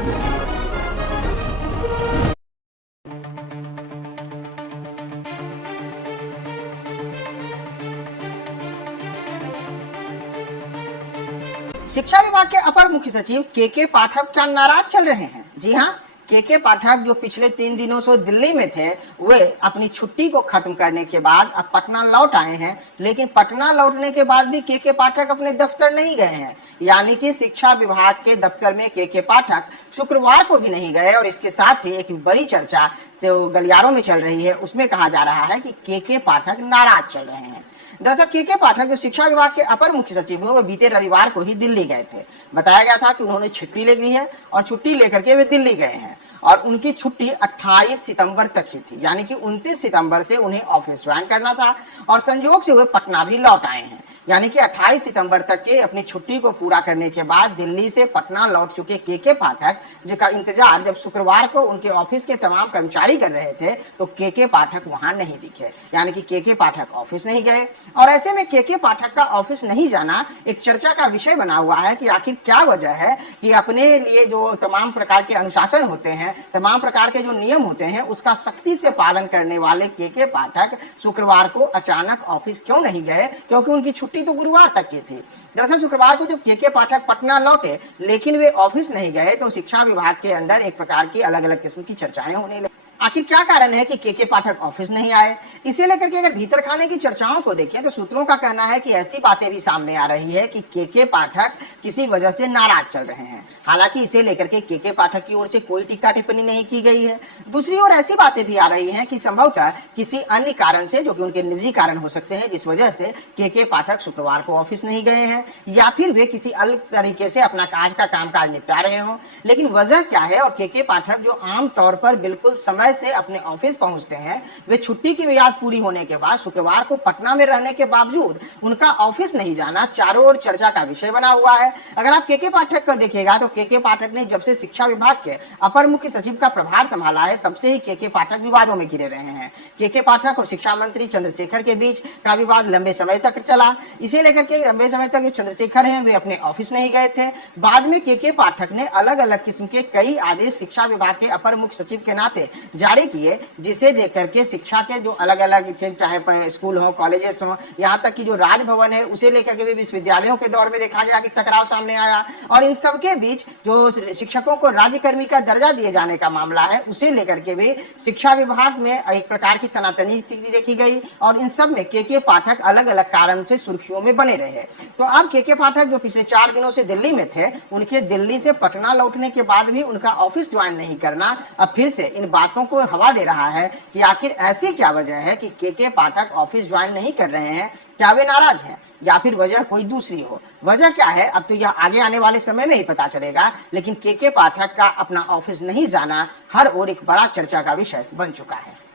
शिक्षा विभाग के अपर मुख्य सचिव के पाठक क्या नाराज चल रहे हैं? जी हाँ, के पाठक जो पिछले 3 दिनों से दिल्ली में थे, वे अपनी छुट्टी को खत्म करने के बाद अब पटना लौट आए हैं। लेकिन पटना लौटने के बाद भी के पाठक अपने दफ्तर नहीं गए हैं। यानी कि शिक्षा विभाग के दफ्तर में के पाठक शुक्रवार को भी नहीं गए। और इसके साथ ही एक बड़ी चर्चा से गलियारों में चल रही है, उसमें कहा जा रहा है कि के पाठक नाराज चल रहे हैं। दरअसल के पाठक जो शिक्षा विभाग के अपर मुख्य सचिव हैं, वो बीते रविवार को ही दिल्ली गए थे। बताया गया था कि उन्होंने छुट्टी ले ली है और छुट्टी लेकर के वे दिल्ली गए हैं। और उनकी छुट्टी 28 सितंबर तक ही थी, यानी कि 29 सितंबर से उन्हें ऑफिस ज्वाइन करना था। और संयोग से वे पटना भी लौट आए हैं। यानी कि 28 सितंबर तक के अपनी छुट्टी को पूरा करने के बाद दिल्ली से पटना लौट चुके के पाठक, जिसका इंतजार जब शुक्रवार को उनके ऑफिस के तमाम कर्मचारी कर रहे थे, तो के पाठक वहां नहीं दिखे। यानी कि के पाठक ऑफिस नहीं गए। और ऐसे में के पाठक का ऑफिस नहीं जाना एक चर्चा का विषय बना हुआ है कि आखिर क्या वजह है कि अपने लिए जो तमाम प्रकार के अनुशासन होते हैं, तमाम प्रकार के जो नियम होते हैं, उसका सख्ती से पालन करने वाले के पाठक शुक्रवार को अचानक ऑफिस क्यों नहीं गए, क्योंकि उनकी छुट्टी तो गुरुवार तक की थी। दरअसल शुक्रवार को जब के पाठक पटना लौटे लेकिन वे ऑफिस नहीं गए, तो शिक्षा विभाग के अंदर एक प्रकार की अलग अलग किस्म की चर्चाएं होने लगी। आखिर क्या कारण है कि के पाठक ऑफिस नहीं आए? इसे लेकर के अगर भीतर खाने की चर्चाओं को देखें तो सूत्रों का कहना है कि ऐसी बातें भी सामने आ रही है कि के पाठक किसी वजह से नाराज चल रहे हैं। हालांकि इसे लेकर के पाठक की ओर से कोई टीका टिप्पणी नहीं की गई है। दूसरी ओर ऐसी बातें भी आ रही हैं कि संभवतः किसी अन्य कारण से, जो कि उनके निजी कारण हो सकते हैं, जिस वजह से के पाठक शुक्रवार को ऑफिस नहीं गए हैं, या फिर वे किसी अलग तरीके से अपना कामकाज निपटा रहे हों। लेकिन वजह क्या है? और के पाठक जो आमतौर पर बिल्कुल समय से अपने ऑफिस पहुंचते हैं, वे छुट्टी की मियाद पूरी होने के बाद शुक्रवार को पटना में रहने के बावजूद उनका ऑफिस नहीं जाना चारों ओर चर्चा का विषय बना हुआ है। अगर आप के पाठक को देखिएगा तो के पाठक ने जब से शिक्षा विभाग के अपर मुख्य सचिव का प्रभार संभाला है, तब से ही के पाठक विवादों में घिरे रहे हैं। के पाठक और शिक्षा मंत्री चंद्रशेखर के बीच का विवाद लंबे समय तक चला। इसे लेकर के लंबे समय तक जो चंद्रशेखर हैं, वे अपने ऑफिस नहीं गए थे। बाद में के पाठक ने अलग अलग किस्म के कई आदेश शिक्षा विभाग के अपर मुख्य सचिव के नाते जारी किए, जिसे लेकर के शिक्षा के जो अलग अलग, चाहे स्कूल हो, कॉलेजेस हो, यहाँ तक कि जो राजभवन है, उसे लेकर के भी विश्वविद्यालयों के दौर में देखा गया कि टकराव सामने आया। और इन सबके बीच जो शिक्षकों को राज्यकर्मी का दर्जा दिए जाने का मामला है, उसे लेकर के भी शिक्षा विभाग में एक प्रकार की तनातनी स्थिति देखी गई। और इन सब में के पाठक अलग अलग कारण से सुर्खियों में बने रहे। तो अब के पाठक जो पिछले 4 दिनों से दिल्ली में थे, उनके दिल्ली से पटना लौटने के बाद भी उनका ऑफिस ज्वाइन नहीं करना अब फिर से इन बातों को हवा दे रहा है कि आखिर ऐसी क्या वजह है कि के पाठक ऑफिस ज्वाइन नहीं कर रहे हैं। क्या वे नाराज हैं या फिर वजह कोई दूसरी हो? वजह क्या है, अब तो यह आगे आने वाले समय में ही पता चलेगा। लेकिन के पाठक का अपना ऑफिस नहीं जाना हर ओर एक बड़ा चर्चा का विषय बन चुका है।